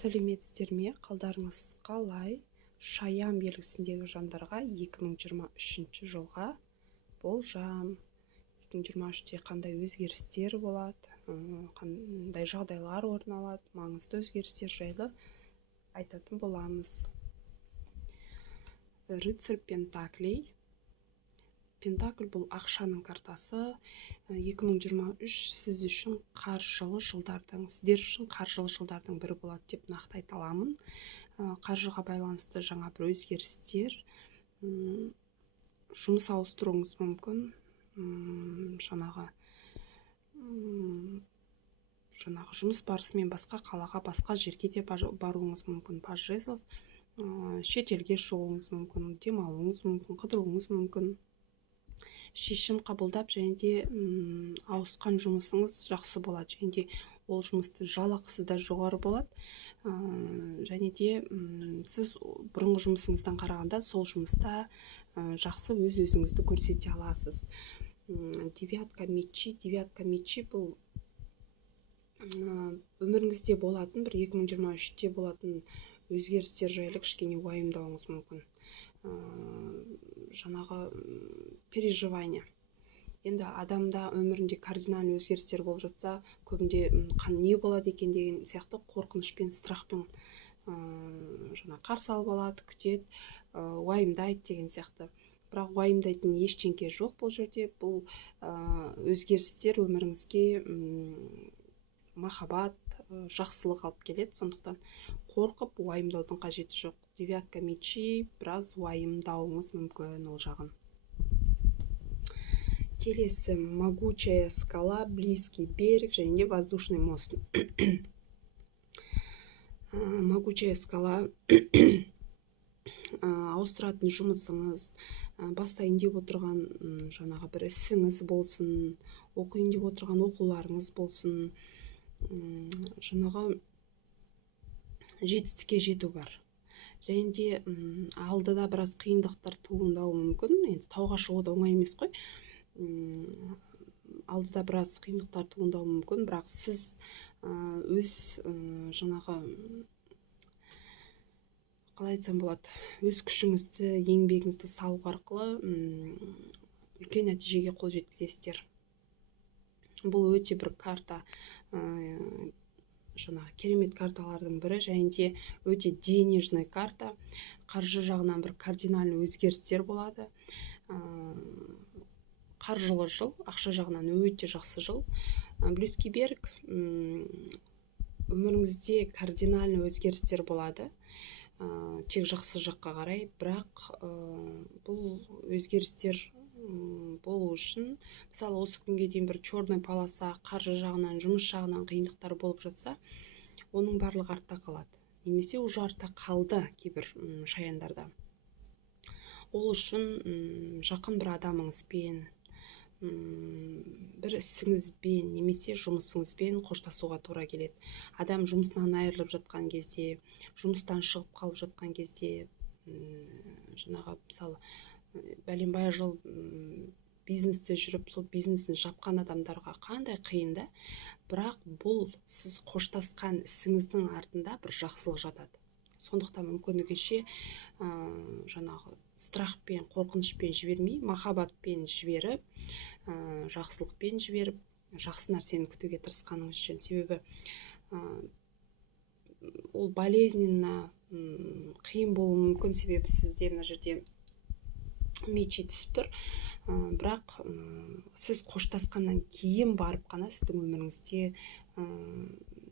Сәлеметсіздер ме? Қалдарыңыз қалай? Шаян белгісіндегі жандарға 2023 жылға болжам. 2023-те қандай өзгерістер болады, қандай жағдайлар орын алады, маңызды өзгерістер жайлы айтатын боламыз. Рыцарь Пентаклей. Пентакль бұл ақшаның картасы. 2023 сіз үшін қаржылы жылдардың бірі болады деп нақты айта аламын. Қаржыға байланысты жаңа бір өзгерістер, жұмыс ауыстыруыңыз мүмкін, жаңағы жұмыс барысымен басқа қалаға, басқа жерге де баруыңыз мүмкін. Паж жезлов, шетелге шығуыңыз мүмкін, демалуыңыз мүмкін, қыдыруыңыз мүмкін. Шешім қабылдап және де ауысқан жұмысыңыз жақсы болады, және де ол жұмысты жалақысы да жоғары болады, және де сіз бұрынғы жұмысыңыздан қарағанда сол жұмыста жақсы өз-өзіңізді көрсете аласыз. Девятка мечи бұл өміріңізде болатын, бір 2023-те болатын өзгерістер жайлы кішкене уайымдауыңыз мүмкін. Жаңағы переживание. Енді адамда өмірінде кардинальный өзгерістер болып жатса, көбінде не болады екен деген сияқты қорқынышпен, страхпен қарсы алып алады, күтеді, уайымдайды деген сияқты. Бірақ уайымдайтын ештеңке жоқ бұл жерде. Бұл өзгерістер өміріңізге махаббат, жақсылық алып келеді. Сондықтан қорқып, уайымдаудың қажеті жоқ. Девятка мечи, біраз уайымдауыңыз мүмкін ол жағын. Келесі могучая скала, близкий берег және воздушный мост. Могучая скала ауыстыратын жұмысыңыз, бастайын деп отырған жаңағы бір ісіңіз болсын, оқиын деп отырған оқуларыңыз болсын, жаңағы жетістікке жету бар. Және де алдыда біраз қиындықтар туындауы мүмкін. Енді тауға шығу да оңай емес қой. Алдыда біраз қиындықтар туындауы мүмкін, бірақ сіз өз жаңағы қалай айтсам болады, өз күшіңізді, еңбегіңізді салу арқылы үлкен нәтижеге қол жеткізесіздер. Бұл өте бір карта, жаңағы керемет карталардың бірі, және де өте денежный карта. Қаржы жағынан бір кардинальный өзгерістер болады. Қаржылы жыл, ақша жағынан өте жақсы жыл. Близкий берег, өміріңізде кардинальный өзгерістер болады, тек жақсы жаққа қарай, бірақ бұл өзгерістер болу үшін, мысалы осы күнге дейін бір черный полоса, қаржы жағынан, жұмыс жағынан қиындықтар болып жатса, оның барлығы артта қалады. Немесе уже артта қалды кейбір шаяндарда. Ол үшін жақын бір адамыңызбен, бір ісіңізбен, немесе жұмысыңызбен қоштасуға тура келеді. Адам жұмысынан айырылып жатқан кезде, жұмыстан шығып қалып жатқан кезде, жаңағы мысалы бәленбай жыл бизнесте жүріп, сол бизнесін жапқан адамдарға қандай қиын да, бірақ бұл сіз қоштасқан ісіңіздің артында бір жақсылық жатады. Сондықтан мүмкіндігінше жаңағы страхпен, қорқынышпен жібермей, махаббатпен жіберіп, жақсылықпен жіберіп, жақсы нәрсені күтуге тырысқаныңыз үшін. Себебі ол болезненно, қиын болуы мүмкін, себебі сізде мына жерде мечи түсіп тұр, бірақ сіз қоштасқаннан кейін барып қана сіздің өміріңізде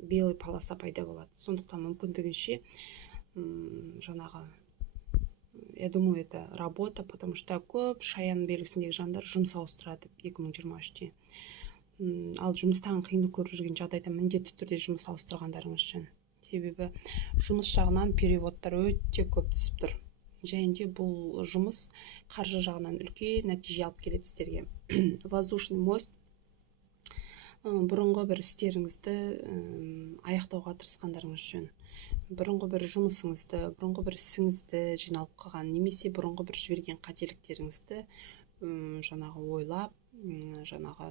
белый полоса пайда болады. Сондықтан мүмкіндігінше жаңағы, я думаю, это работа, потому что көп шаян белгісіндегі жандар жұмыс ауыстырады 2023-те. Ал жұмыстан қиындық көріп жүрген жағдайда міндетті түрде жұмыс ауыстырғандарыңыз үшін. Себебі жұмыс жағынан переводтар өте көп түсіп тұр. Және де бұл жұмыс қаржы жағынан үлкен нәтиже алып келеді сіздерге. Воздушный мост, бұрынғы бір істеріңізді аяқтауға тырысқандарыңыз үшін. Бұрынғы бір жұмысыңызды, бұрынғы бір ісіңізді жиналып қалған, немесе бұрынғы бір жіберген қателіктеріңізді жаңағы ойлап, жаңағы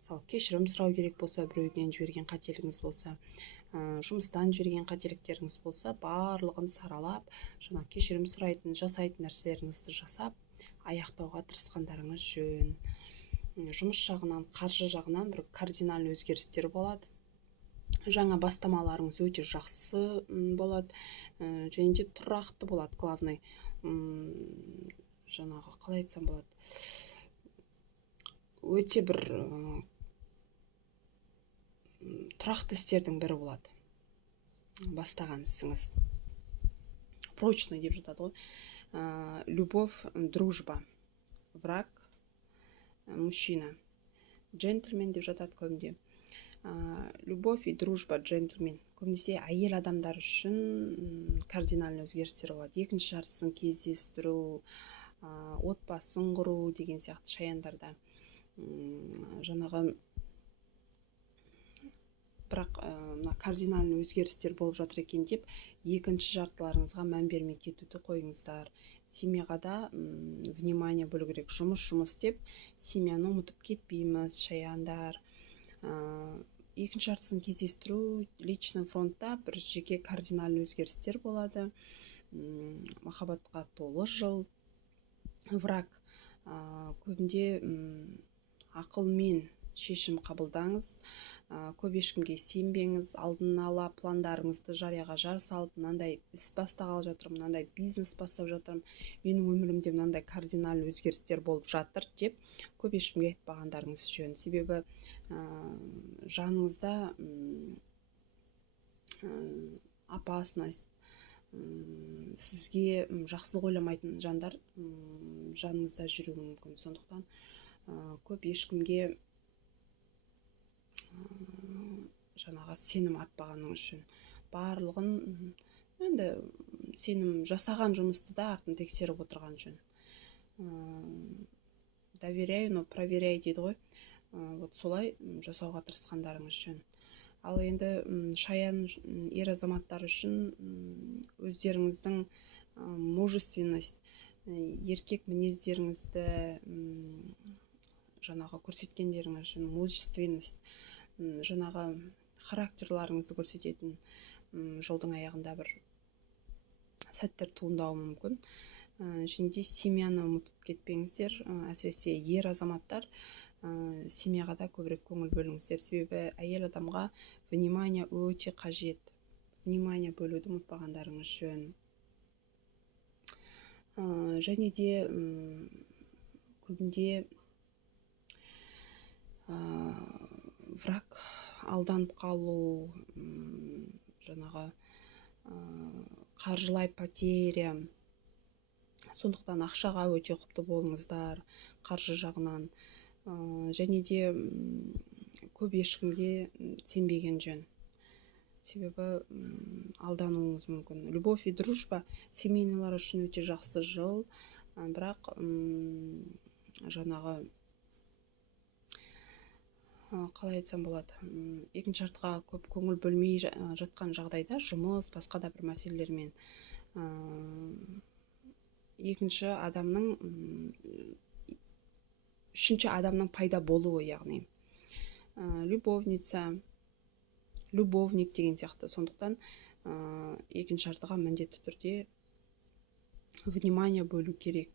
мысалы кешірім сұрау керек болса, біреуден жіберген қателігіңіз болса, жұмыстан жіберген қателіктеріңіз болса, барлығын саралап, жаңа кешірім жасайтын нәрселеріңізді жасап, аяқтауға тырысқандарыңыз жөн. Жұмыс жағынан, қаржы жағынан бір кардинальный өзгерістер болады. Жаңа бастамаларыңыз өте жақсы болады, және де тұрақты болады. Главный, жаңағы қалай айтсам болады, өте бір тұрақты істердің бірі болады бастаған ісіңіз. Прочный деп жатады ғой. Любовь, дружба, враг, мужчина, джентльмен деп жатады көбінде. Любовь и дружба, джентльмен. Көбінесе әйел адамдар үшін кардинальный өзгерістер болады. Екінші жартысын кездестіру, отбасын құру деген сияқты шаяндарда. Жаңағы бірақ кардинальный өзгерістер болып жатыр екен деп, екінші жартыларыңызға мән бермей кетуді қойыңыздар. Семьяға да внимание бөлу керек. Жұмыс деп, семьяны ұмытып кетпейміз, шаяндар. Екінші жартысын кездестіру, личный фронтта бір жеке кардинальный өзгерістер болады. Махаббатқа толы жыл. Враг, көбінде ақылмен шешім қабылдаңыз, көп ешкімге сенбеңіз, алдын ала пландарыңызды жарияға жар салып, мынандай іс бастағалы жатырмын, мынандай бизнес бастап жатырмын, менің өмірімде мынандай кардинальный өзгерістер болып жатыр деп көп ешкімге айтпағандарыңыз жөн. Себебі жаныңызда опасность, сізге жақсылық ойламайтын жандар жаныңызда жүруі мүмкін. Сондықтан көп ешкімге жаңағы сенім артпағаныңыз үшін. Барлығын енді сенім жасаған жұмысты да артын тексеріп отырған жөн. Доверяй, но проверяй дейді ғой. Вот солай жасауға тырысқандарыңыз жөн. Ал енді шаян ер азаматтар үшін өздеріңіздің мужественность, еркек мінездеріңізді жаңағы көрсеткендеріңіз үшін, мужественность, жаңағы характерларыңызды көрсететін жылдың аяғында бір сәттер туындауы мүмкін. Және де семьяны ұмытып кетпеңіздер. Әсіресе ер азаматтар семьяға да көбірек көңіл бөліңіздер. Себебі әйел адамға внимание өте қажет. Внимание бөлуді ұмытпағандарыңыз жөн. Және де көбінде враг, алданып қалу, жаңағы қаржылай потеря. Сондықтан ақшаға өте ұқыпты болыңыздар, қаржы жағынан. Және де көп ешкімге сенбеген жөн. Себебі алдануыңыз мүмкін. Любовь и дружба семейнылар үшін өте жақсы жыл, бірақ жаңағы қалай айтсам болады, екінші жартыға көп көңіл бөлмей жатқан жағдайда жұмыс, басқа да бір мәселелермен үшінші адамның пайда болуы, яғни любовница, любовник деген сияқты. Сондықтан екінші жартыға міндетті түрде внимание бөлу керек.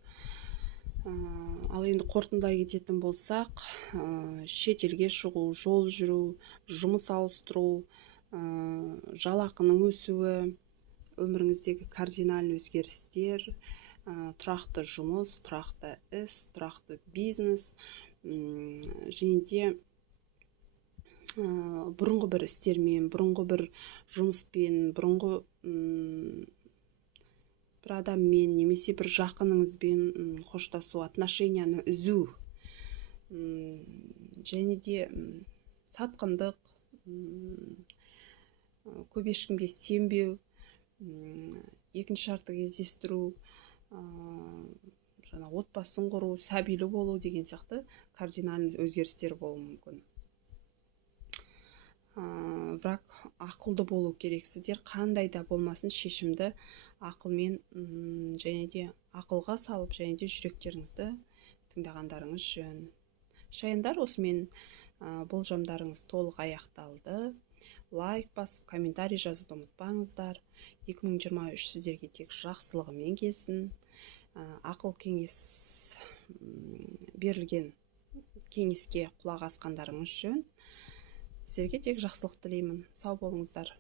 Ал енді қорытындылай кететін болсақ, шетелге шығу, жол жүру, жұмыс ауыстыру, жалақының өсуі, өміріңіздегі кардинальный өзгерістер, тұрақты жұмыс, тұрақты іс, тұрақты бизнес, және де бұрынғы бір істермен, бұрынғы бір жұмыспен, бұрынғы бір адаммен, немесе бір жақыныңызбен қоштасу, отношенияны үзу, және де сатқындық, көп ешкімге сенбеу, екінші шартты кездестіру, отбасын құру, сәбилі болу деген сияқты кардинальный өзгерістер болуы мүмкін. Враг, ақылды болу керексіздер. Қандай да болмасын шешімді ақылмен және де ақылға салып, және де жүректеріңізді тыңдағандарыңыз жөн. Шаяндар, осымен болжамдарыңыз толық аяқталды. лайк басып, комментарий жазуды ұмытпаңыздар. 2023 сіздерге тек жақсылығымен келсін. Ақыл кеңес берілген кеңеске құлақ асқандарыңыз жөн. Сіздерге тек жақсылық тілеймін. Сау болыңыздар.